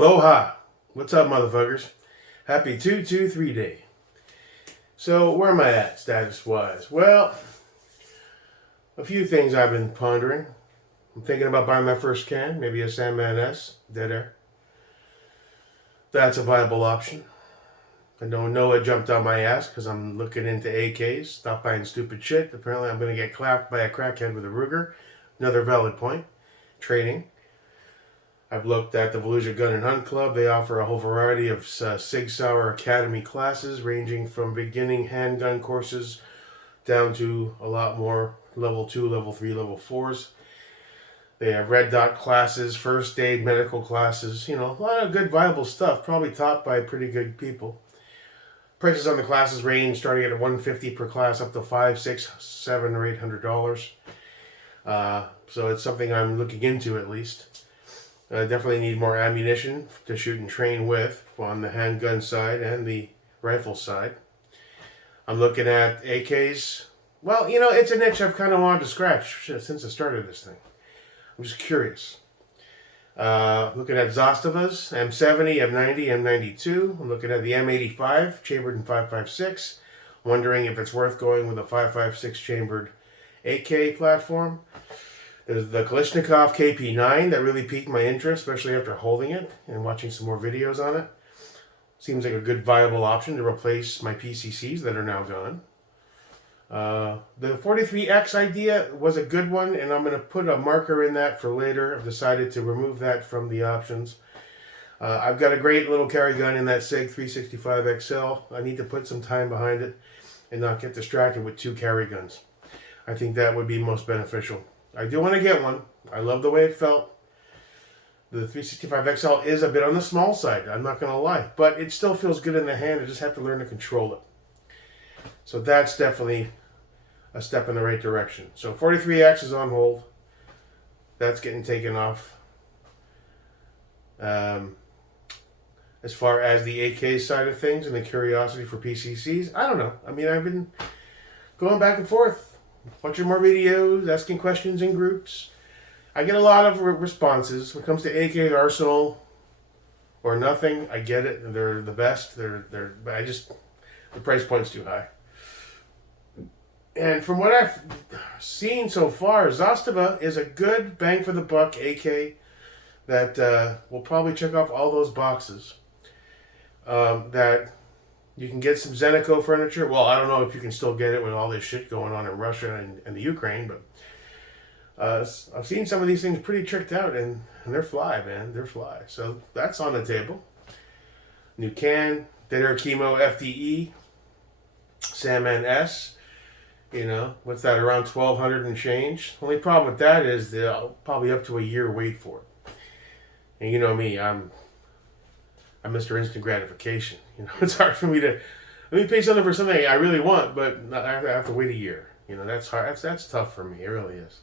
Aloha! What's up, motherfuckers? Happy 223 day. So, where am I at status-wise? Well, a few things I've been pondering. I'm thinking about buying my first can, maybe a Sandman S, Dead Air. That's a viable option. I know it jumped on my ass because I'm looking into AKs. Stop buying stupid shit. Apparently, I'm going to get clapped by a crackhead with a Ruger. Another valid point. Trading. I've looked at the Volusia Gun and Hunt Club. They offer a whole variety of Sig Sauer Academy classes, ranging from beginning handgun courses down to a lot more level 2, level 3, level 4s. They have red dot classes, first aid, medical classes, a lot of good viable stuff, probably taught by pretty good people. Prices on the classes range starting at $150 per class up to $500, $600, $700 or $800. So it's something I'm looking into at least. Definitely need more ammunition to shoot and train with on the handgun side and the rifle side. I'm looking at AKs. Well, it's a niche I've kind of wanted to scratch since I started this thing. I'm just curious. Looking at Zastava's, M70, M90, M92. I'm looking at the M85, chambered in 5.56. Wondering if it's worth going with a 5.56 chambered AK platform. There's the Kalashnikov KP9 that really piqued my interest, especially after holding it and watching some more videos on it. Seems like a good viable option to replace my PCCs that are now gone. The 43X idea was a good one, and I'm going to put a marker in that for later. I've decided to remove that from the options. I've got a great little carry gun in that SIG 365 XL. I need to put some time behind it and not get distracted with 2 carry guns. I think that would be most beneficial. I do want to get one. I love the way it felt. The 365 XL is a bit on the small side, I'm not going to lie. But it still feels good in the hand. I just have to learn to control it. So that's definitely a step in the right direction. So 43X is on hold. That's getting taken off. As far as the AK side of things and the curiosity for PCCs, I don't know. I mean, I've been going back and forth. Watching more videos, asking questions in groups. I get a lot of responses. When it comes to AK Arsenal or nothing, I get it. They're the best. The price point's too high. And from what I've seen so far, Zastava is a good bang for the buck AK that will probably check off all those boxes. That you can get some Zenico furniture. Well, I don't know if you can still get it with all this shit going on in Russia and the Ukraine, but I've seen some of these things pretty tricked out, and they're fly, man. They're fly. So that's on the table. New can, Dead Air Chemo FDE, Sandman S. What's that, around 1,200 and change? Only problem with that is they'll probably up to a year wait for it. And you know me, I'm Mr. Instant Gratification. It's hard for me to let me pay something for something I really want, but I have to wait a year. That's hard. That's tough for me. It really is.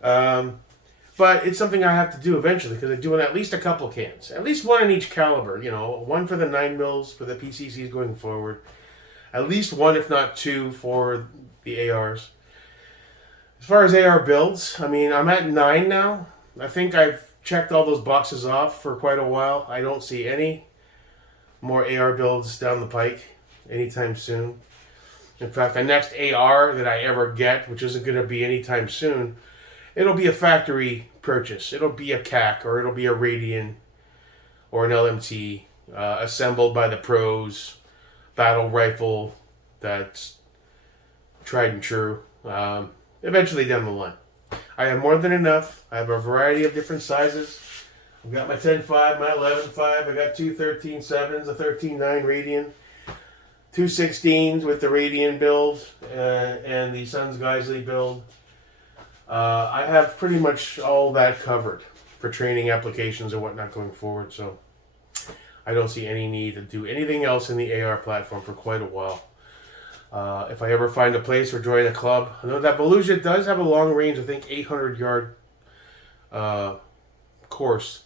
But it's something I have to do eventually because I'm doing at least a couple cans, at least one in each caliber. One for the 9mm for the PCCs going forward, at least one, if not 2, for the ARs. As far as AR builds, I mean, I'm at 9 now. I think I've checked all those boxes off for quite a while. I don't see any more AR builds down the pike anytime soon. In fact, the next AR that I ever get, which isn't going to be anytime soon, it'll be a factory purchase. It'll be a CAC, or it'll be a Radian or an LMT assembled by the pros, battle rifle that's tried and true. Eventually down the line. I have more than enough. I have a variety of different sizes. I've got my 10.5, my 11.5. I got 2 13.7s, a 13.9 Radian, 2 16s with the Radian build and the Sons Geisley build. I have pretty much all that covered for training applications and whatnot going forward. So I don't see any need to do anything else in the AR platform for quite a while. If I ever find a place or join a club, I know that Volusia does have a long range, I think 800-yard course.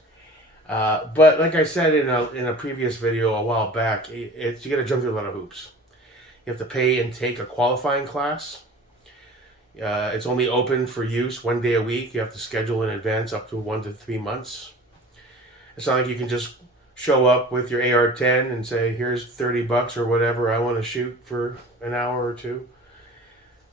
But like I said in a previous video a while back, you got to jump through a lot of hoops. You have to pay and take a qualifying class. It's only open for use 1 day a week. You have to schedule in advance up to 1 to 3 months. It's not like you can just show up with your AR-10 and say, here's $30 or whatever I want to shoot for an hour or two.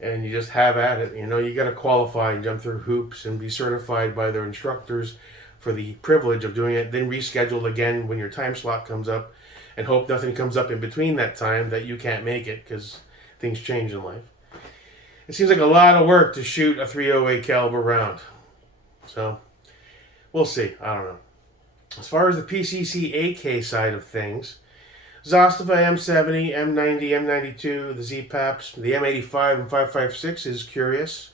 And you just have at it. You know, you got to qualify and jump through hoops and be certified by their instructors for the privilege of doing it. Then reschedule again when your time slot comes up, and hope nothing comes up in between that time that you can't make it, because things change in life. It seems like a lot of work to shoot a .308 caliber round. So we'll see. I don't know. As far as the PCC AK side of things, Zastava M70, M90, M92, the Z-Paps, the M85 and 5.56 is curious.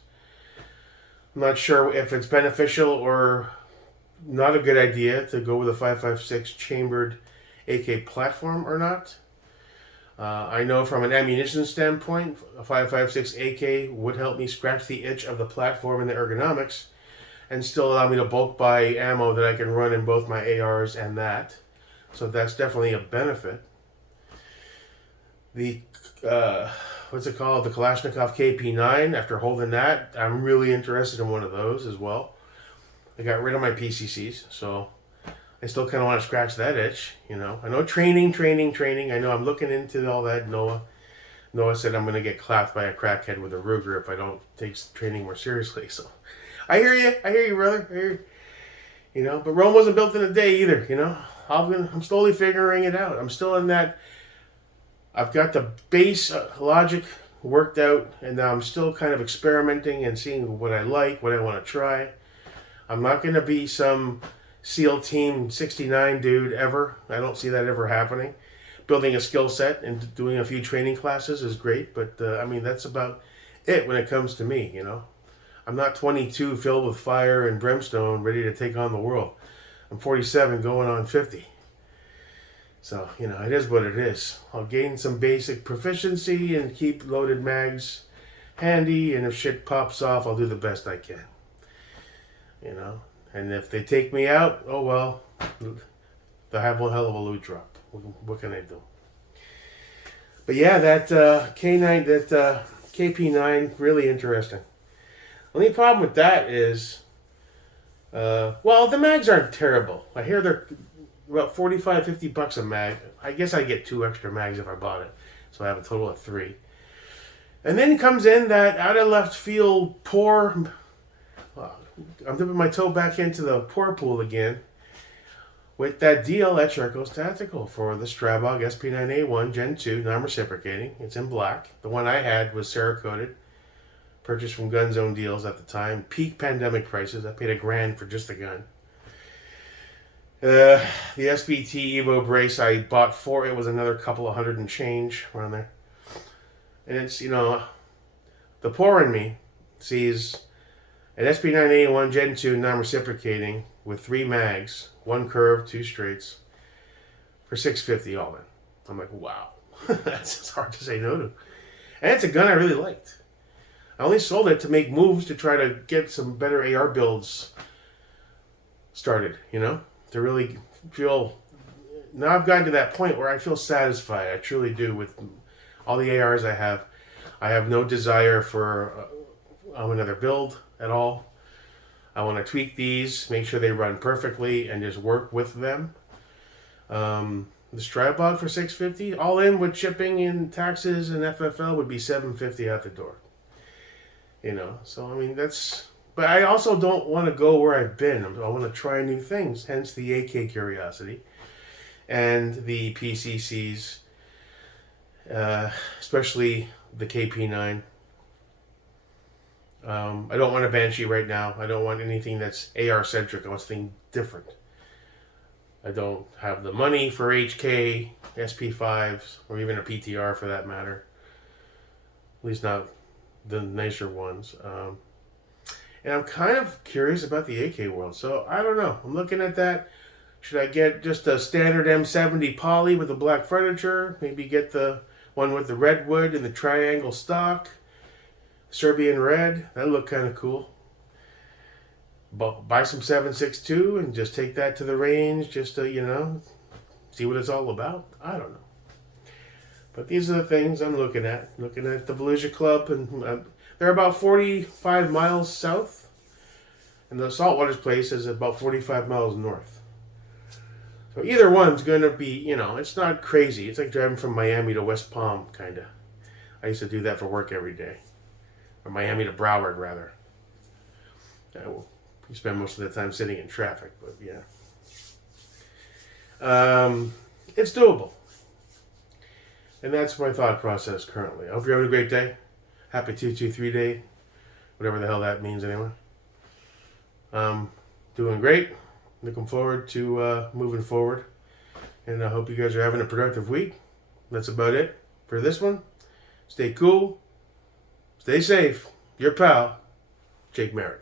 I'm not sure if it's beneficial or not a good idea to go with a 5.56 chambered AK platform or not. I know from an ammunition standpoint, a 5.56 AK would help me scratch the itch of the platform and the ergonomics, and still allow me to bulk buy ammo that I can run in both my ARs and that. So that's definitely a benefit. The what's it called? The Kalashnikov KP9. After holding that, I'm really interested in one of those as well. I got rid of my PCCs, so I still kind of want to scratch that itch. You know, I know training. I know I'm looking into all that. Noah said I'm going to get clapped by a crackhead with a Ruger if I don't take training more seriously. So I hear you, brother. I hear you. You know, but Rome wasn't built in a day either. You know, I'm slowly figuring it out. I'm still in that. I've got the base logic worked out, and now I'm still kind of experimenting and seeing what I like, what I want to try. I'm not going to be some SEAL Team 69 dude ever. I don't see that ever happening. Building a skill set and doing a few training classes is great, but I mean, that's about it when it comes to me, you know. I'm not 22 filled with fire and brimstone ready to take on the world. I'm 47 going on 50. So, you know, it is what it is. I'll gain some basic proficiency and keep loaded mags handy, and if shit pops off, I'll do the best I can. You know, and if they take me out, oh well, they'll have one hell of a loot drop. What can I do? But yeah, that K9, that KP9, really interesting. Only problem with that is, well, the mags aren't terrible. I hear they're about $45-50 a mag. I guess I get 2 extra mags if I bought it, so I have a total of 3. And then comes in that out of left field pour. I'm dipping my toe back into the pour pool again with that deal at Sherco's Tactical for the Strabog SP9A1 Gen 2 non-reciprocating. It's in black. The one I had was Cerakoted, purchased from Gun Zone Deals at the time. Peak pandemic prices. I paid $1,000 for just the gun. The SBT Evo brace I bought for it was another couple of hundred and change around there. And it's, you know, the poor in me sees an SP9A1 Gen 2 non-reciprocating with 3 mags, 1 curve, 2 straights, for $650 all in. I'm like, wow, that's hard to say no to. And it's a gun I really liked. I only sold it to make moves to try to get some better AR builds started, you know, to really feel. Now I've gotten to that point where I feel satisfied. I truly do with all the ARs I have. I have no desire for another build at all. I want to tweak these, make sure they run perfectly, and just work with them. The Strabog for $650, all in with shipping and taxes and FFL, would be $750 out the door. You know, so I mean that's. But I also don't want to go where I've been. I want to try new things. Hence the AK curiosity, and the PCCs, especially the KP9. I don't want a Banshee right now. I don't want anything that's AR-centric. I want something different. I don't have the money for HK, SP5s, or even a PTR for that matter. At least not the nicer ones. And I'm kind of curious about the AK world. So, I don't know. I'm looking at that. Should I get just a standard M70 poly with the black furniture? Maybe get the one with the redwood and the triangle stock? Serbian red, that looked kind of cool. Buy some 7.62 and just take that to the range just to, you know, see what it's all about. I don't know. But these are the things I'm looking at. Looking at the Volusia Club, and they're about 45 miles south. And the Saltwaters place is about 45 miles north. So either one's going to be, it's not crazy. It's like driving from Miami to West Palm, kind of. I used to do that for work every day. Or Miami to Broward, rather. You spend most of the time sitting in traffic, but yeah. It's doable. And that's my thought process currently. I hope you're having a great day. Happy 223 day. Whatever the hell that means anyway. Doing great. Looking forward to moving forward. And I hope you guys are having a productive week. That's about it for this one. Stay cool. Stay safe. Your pal, Jake Merrick.